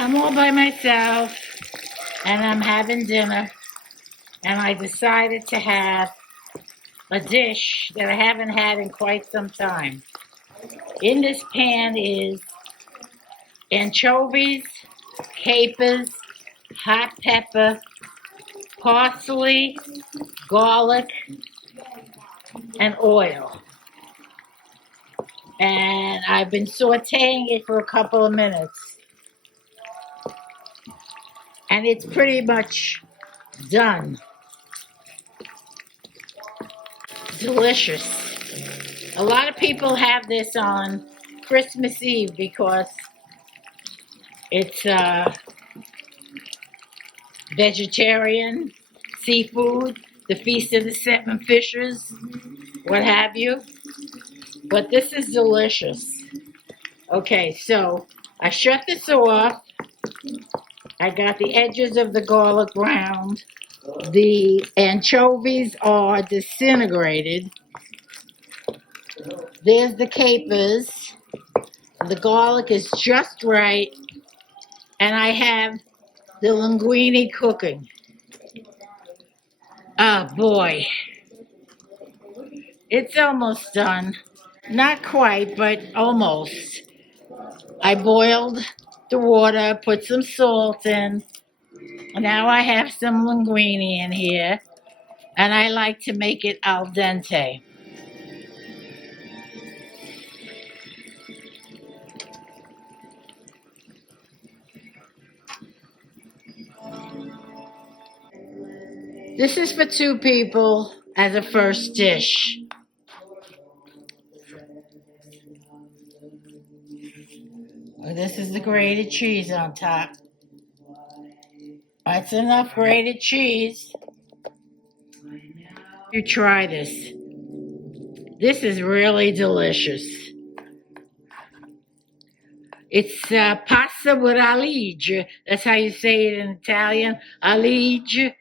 I'm all by myself and I'm having dinner, and I decided to have a dish that I haven't had in quite some time. In this pan is anchovies, capers, hot pepper, parsley, garlic, and oil. And I've been sauteing it for a couple of minutes. And it's pretty much done. Delicious. A lot of people have this on Christmas Eve because it's vegetarian, seafood, the Feast of the Seven Fishes, what have you. But this is delicious. Okay, so I shut this off. I got the edges of the garlic browned. The anchovies are disintegrated. There's the capers. The garlic is just right. And I have the linguine cooking. Oh boy. It's almost done. Not quite, but almost. I boiled the water, put some salt in. Now I have some linguine in here. And I like to make it al dente. This is for 2 people as a first dish. This is the grated cheese on top. That's enough grated cheese. You try this. This is really delicious. It's pasta with alige. That's how you say it in Italian. Alige.